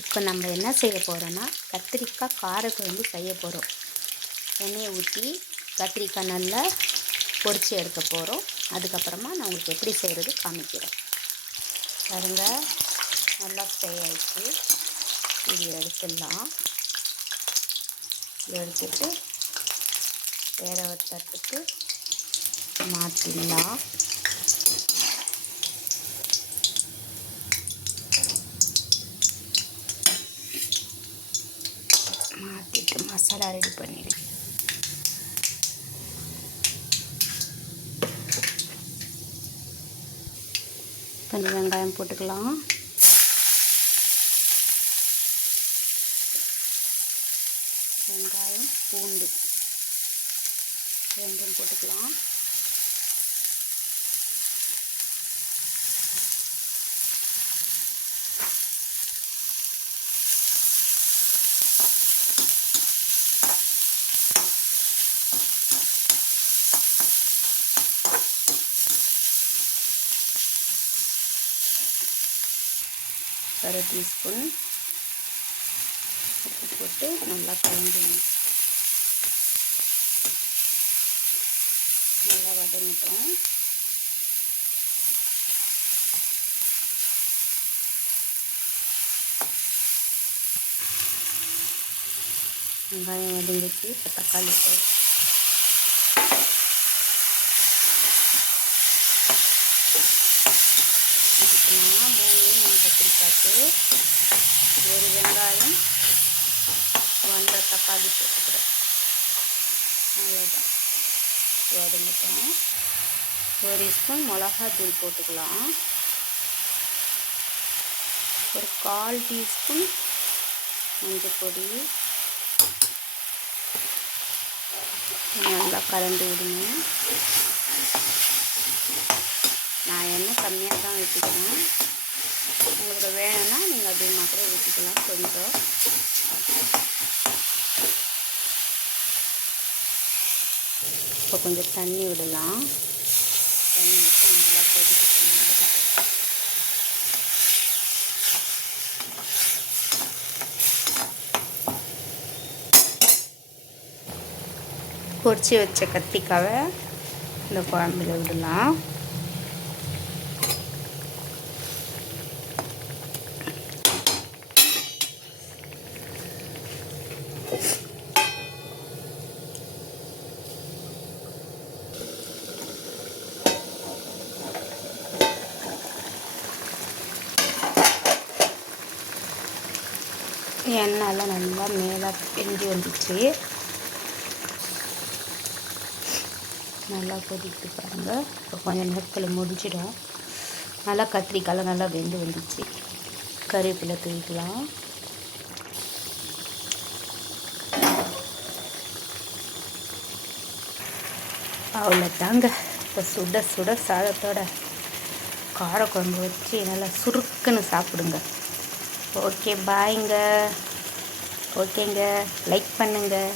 இப்போ நம்ம என்ன செய்ய போகிறோன்னா கத்திரிக்காய் காரக்குழம்பு செய்ய போகிறோம். எண்ணெயை ஊற்றி கத்திரிக்காய் நல்லா பொரித்து எடுக்க போகிறோம். அதுக்கப்புறமா நான் உங்களுக்கு எப்படி செய்கிறது காமிக்கிறேன். பாருங்க, நல்லா ஃப்ரை ஆகிடுச்சு. இது எடுத்துடலாம். எடுத்துட்டு வேற ஒரு தட்டுக்கு மாற்றிடலாம். மாற்றிட்டு மசாலா ரெடி பண்ணிடுங்க. கொஞ்சம் வெங்காயம் போட்டுக்கலாம். வெங்காயம் பூண்டு ரெண்டும் போட்டுக்கலாம். ஒரு டீஸ்பூன் உப்பு போட்டு நல்லா கலந்துடணும். நல்லா வதங்கட்டும். வெங்காயம் வதங்கிச்சு. இப்போ தக்காளி இதுக்குலாம் 3 கத்திரிக்காய்க்கு ஒரு வெங்காயம் 1.5 தக்காளி போட்டுக்கிறேன். அவ்வளோதான், வதங்கிட்டோம். 1 ஸ்பூன் மிளகாத்தூள் போட்டுக்கலாம். ஒரு 1/4 டீஸ்பூன் மஞ்சள் பொடி. நல்லா கலந்து விடுங்க. நான் எண்ணெய் கம்மியாக தான் ஊற்றிக்கிறேன். உங்களுக்கு வேணும்னா நீங்கள் அதிகமாக கூட ஊற்றிக்கலாம். கொஞ்சம் இப்போ கொஞ்சம் தண்ணி விடலாம். தண்ணி விட்டு நல்லா கொதிக்கணும். பொரிச்சு வச்ச கத்திரிக்காவை இந்த குழம்புல விடலாம். எண்ணெயெல்லாம் நல்லா மேலே பிரிஞ்சு வந்துச்சு. நல்லா கொதித்து பாருங்கள். இப்போ கொஞ்சம் நேரத்தில் முடிச்சிடும். நல்லா கத்திரிக்காய் நல்லா வெந்து வந்துச்சு. கறிவேப்பிலை தூவிக்கலாம். அவ்வளோதாங்க. இப்போ சுட சுட சாதத்தோட காரக்குழம்பு வச்சு நல்லா சுருக்குன்னு சாப்பிடுங்க. ஓகே, பாய்ங்க. ஓகேங்க, லைக் பண்ணுங்கள்.